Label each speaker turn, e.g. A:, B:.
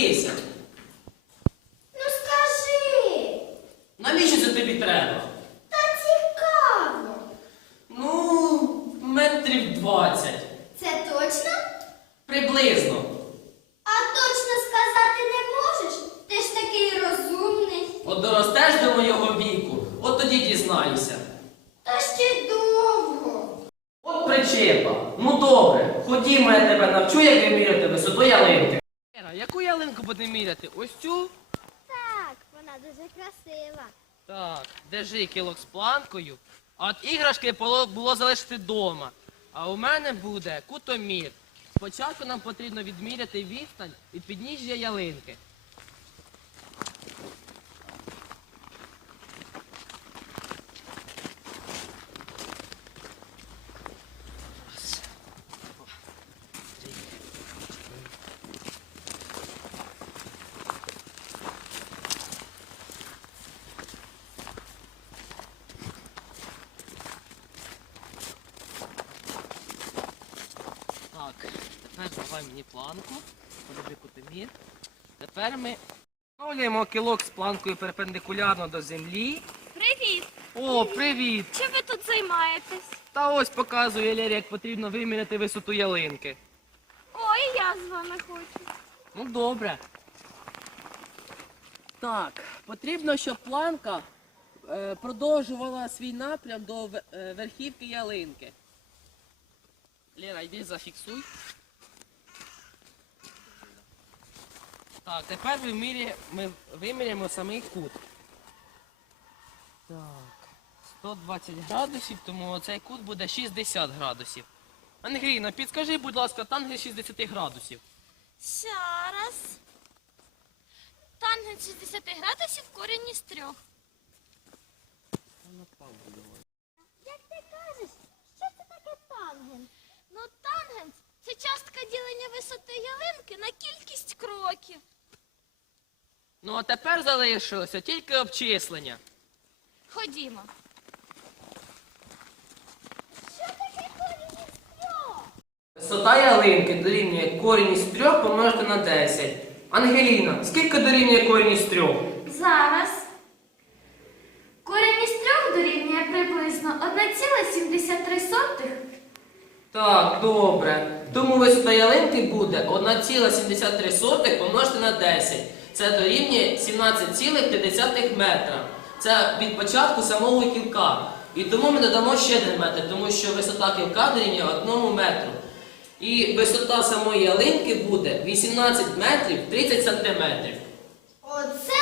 A: подивися.
B: Ну скажи.
A: Навіщо це тобі треба?
B: Та цікаво.
A: Ну, метрів 20.
B: Це точно?
A: Приблизно.
B: А точно сказати не можеш? Ти ж такий розумний.
A: От доростеш до моєго віку, от тоді дізнаєшся.
B: Та ще довго.
A: От причепа. Ну добре, ходімо, я тебе навчу, як виміряти висоту ялинки. Яку ялинку будемо міряти? Ось цю?
B: Так, вона дуже красива.
A: Так, держи кілок з планкою. А от іграшки було залишити вдома. А у мене буде кутомір. Спочатку нам потрібно відміряти відстань від підніжжя ялинки. Раз, два, три, чотири. Так, тепер давай мені планку, подержи кутомір. Тепер ми встановлюємо кілок з планкою перпендикулярно до землі.
C: Привіт!
A: О, привіт!
C: Чим ви тут займаєтесь?
A: Та ось показує Лєрі, як потрібно виміряти висоту ялинки.
C: Ой, я з вами хочу.
A: Ну добре. Так, потрібно, щоб планка продовжувала свій напрям до верхівки ялинки. Лєра, йди зафіксуй. Так, тепер ми виміряємо самий кут. Так, 120 градусів, тому цей кут буде 60 градусів. Ангеліна, підскажи, будь ласка, тангенс 60 градусів.
C: Зараз. Тангенс 60 градусів, корінь із 3.
B: Як ти кажеш, що це таке тангенс?
C: Ну, тангенс – це частка ділення висоти ялинки на кількість кроків.
A: Ну а тепер залишилося тільки обчислення.
C: Ходімо.
B: Що таке корінь із 3?
A: Висота ялинки дорівнює корінь із 3 помножити на 10. Ангеліна, скільки дорівнює корінь із 3?
C: Зараз. Корінь із 3 дорівнює приблизно 1,73.
A: Так, добре. Тому висота ялинки буде 1,73 помножити на 10. Це дорівнює 17,5 метра. Це від початку самого кілка. І тому ми додамо ще 1 метр, тому що висота кілка дорівнює 1 метру. І висота самої ялинки буде 18 метрів 30 сантиметрів.
B: Оце